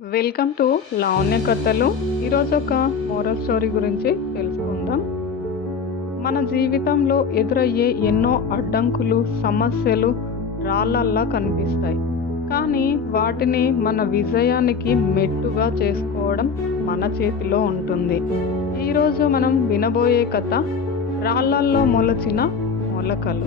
Welcome to Lavanya కథలు. ఈరోజు ఒక మోరల్ స్టోరీ గురించి తెలుసుకుందాం. మన జీవితంలో ఎదురయ్యే ఎన్నో అడ్డంకులు సమస్యలు రాళ్ళల్లా కనిపిస్తాయి. కానీ వాటిని మన విజయానికి మెట్టుగా చేసుకోవడం మన చేతిలో ఉంటుంది. ఈరోజు మనం వినబోయే కథ రాళ్ళల్లో మొలచిన మొలకలు.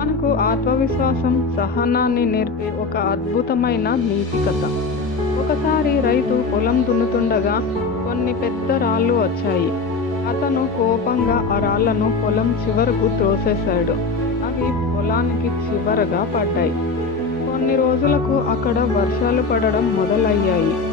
మనకు ఆత్మవిశ్వాసం సహనాన్ని నేర్పే ఒక అద్భుతమైన నీతి కథ. ఒకసారి రైతు పొలం దున్నుతుండగా కొన్ని పెద్ద రాళ్ళు వచ్చాయి. అతను కోపంగా ఆ రాళ్ళను పొలం చివరకు తోసేశాడు. అవి పొలానికి చివరగా పడ్డాయి. కొన్ని రోజులకు అక్కడ వర్షాలు పడడం మొదలయ్యాయి.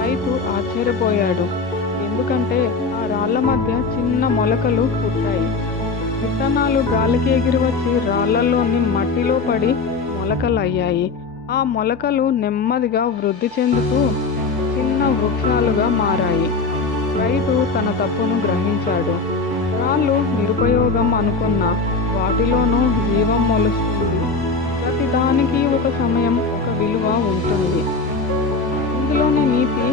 రైతు ఆశ్చర్యపోయాడు. ఎందుకంటే ఆ రాళ్ళ మధ్య చిన్న మొలకలు పుట్టాయి. విత్తనాలు గాలికి ఎగిరి వచ్చి రాళ్ళలోని మట్టిలో పడి మొలకలయ్యాయి. ఆ మొలకలు నెమ్మదిగా వృద్ధి చెందుతూ చిన్న వృక్షాలుగా మారాయి. రైతు తన తప్పును గ్రహించాడు. రాళ్ళు నిరుపయోగం అనుకున్న వాటిలోనూ జీవం మొలుస్తుంది. ప్రతిదానికి ఒక సమయం ఒక విలువ ఉంటుంది. ఇందులోని నీతి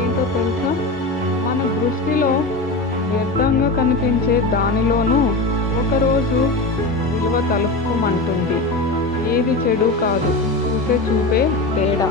ఏంటో తెలుసా? మన దృష్టిలో వ్యర్థంగా కనిపించే దానిలోనూ ఒకరోజు విలువ తలుపుకోమంటుంది ఏది చెడు కాదు. చూసే చూపే తేడా.